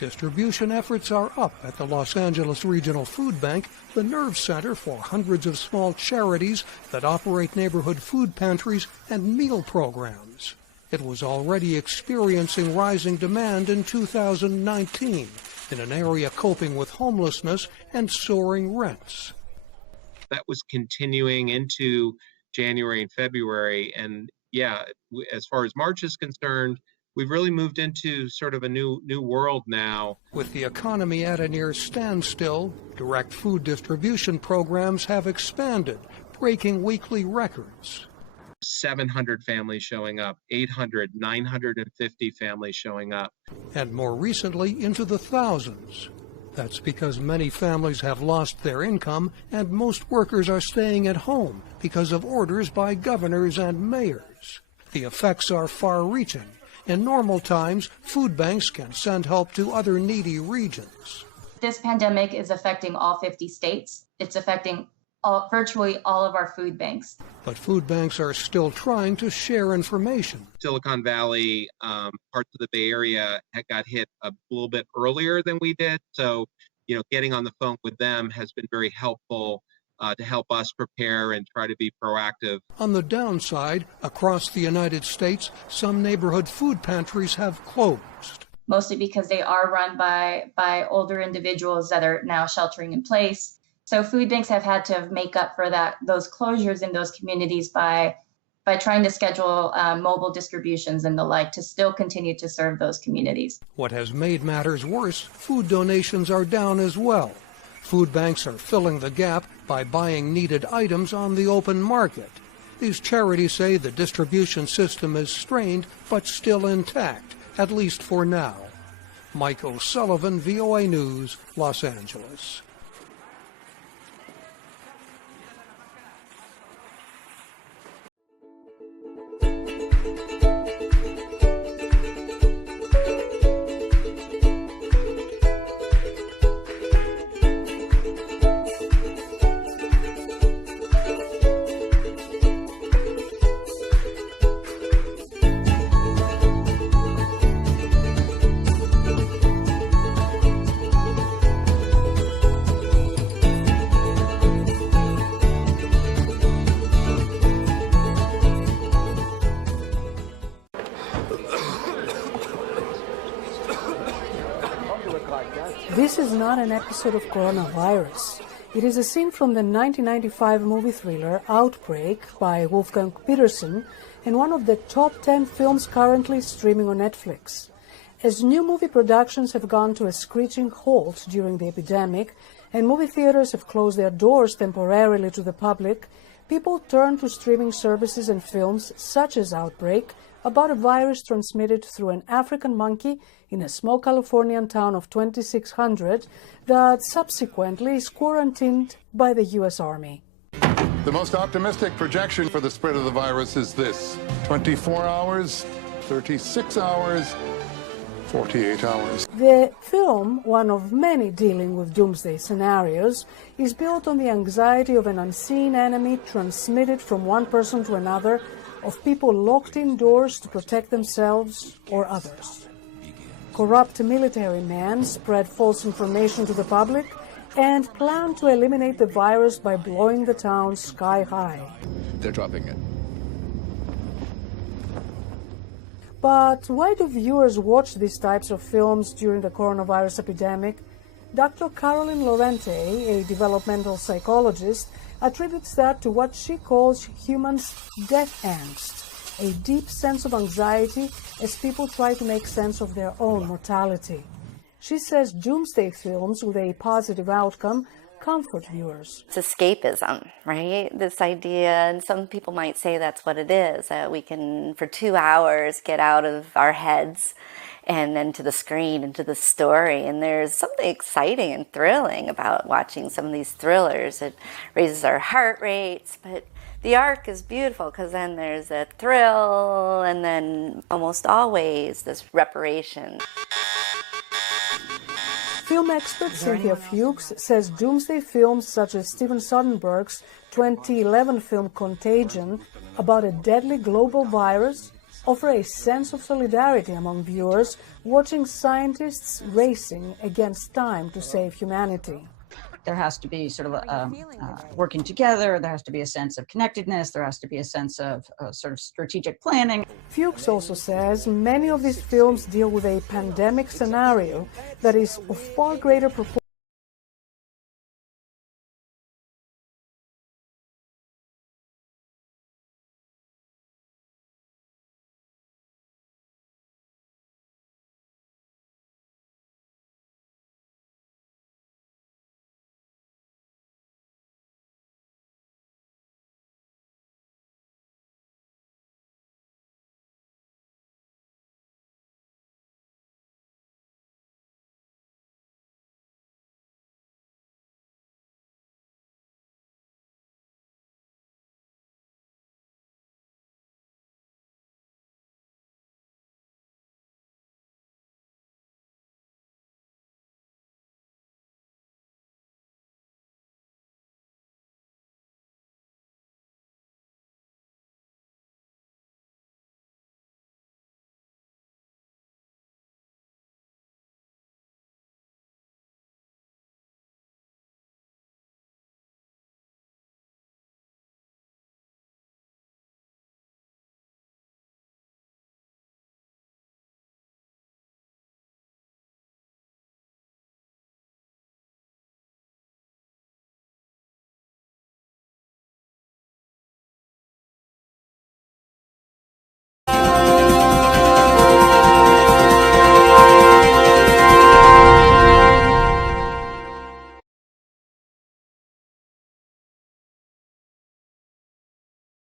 Distribution efforts are up at the Los Angeles Regional Food Bank, the nerve center for hundreds of small charities that operate neighborhood food pantries and meal programs. It was already experiencing rising demand in 2019 in an area coping with homelessness and soaring rents. That was continuing into January and February. And yeah, as far as March is concerned, we've really moved into sort of a new world now. With the economy at a near standstill, direct food distribution programs have expanded, breaking weekly records. 700 families showing up, 800, 950 families showing up. And more recently, into the thousands. That's because many families have lost their income and most workers are staying at home because of orders by governors and mayors. The effects are far-reaching. In normal times, food banks can send help to other needy regions. This pandemic is affecting all 50 states. It's affecting virtually all of our food banks. But food banks are still trying to share information. Silicon Valley, parts of the Bay Area got hit a little bit earlier than we did. So, getting on the phone with them has been very helpful to help us prepare and try to be proactive. On the downside, across the United States, some neighborhood food pantries have closed. Mostly because they are run by older individuals that are now sheltering in place. So food banks have had to make up for those closures in those communities by trying to schedule mobile distributions and the like to still continue to serve those communities. What has made matters worse, food donations are down as well. Food banks are filling the gap by buying needed items on the open market. These charities say the distribution system is strained but still intact, at least for now. Mike O'Sullivan, VOA News, Los Angeles. This is not an episode of coronavirus. It is a scene from the 1995 movie thriller Outbreak by Wolfgang Petersen and one of the top 10 films currently streaming on Netflix. As new movie productions have gone to a screeching halt during the epidemic and movie theaters have closed their doors temporarily to the public, people turn to streaming services and films such as Outbreak, about a virus transmitted through an African monkey in a small Californian town of 2,600 that subsequently is quarantined by the U.S. Army. The most optimistic projection for the spread of the virus is this: 24 hours, 36 hours, 48 hours. The film, one of many dealing with doomsday scenarios, is built on the anxiety of an unseen enemy transmitted from one person to another, of people locked indoors to protect themselves or others. Corrupt military men spread false information to the public and plan to eliminate the virus by blowing the town sky high. They're dropping it. But why do viewers watch these types of films during the coronavirus epidemic? Dr. Caroline Lorente, a developmental psychologist, attributes that to what she calls humans' death angst, a deep sense of anxiety as people try to make sense of their own mortality. She says doomsday films with a positive outcome comfort viewers. It's escapism, right? This idea, and some people might say that's what it is, that we can, for 2 hours, get out of our heads and then to the screen and to the story. And there's something exciting and thrilling about watching some of these thrillers. It raises our heart rates, but the arc is beautiful because then there's a thrill and then almost always this reparation. Film expert Cynthia Fuchs says doomsday films such as Steven Soderbergh's 2011 film Contagion, about a deadly global virus, offer a sense of solidarity among viewers watching scientists racing against time to save humanity. There has to be sort of working together, there has to be a sense of connectedness, there has to be a sense of sort of strategic planning. Fuchs also says many of these films deal with a pandemic scenario that is of far greater proportion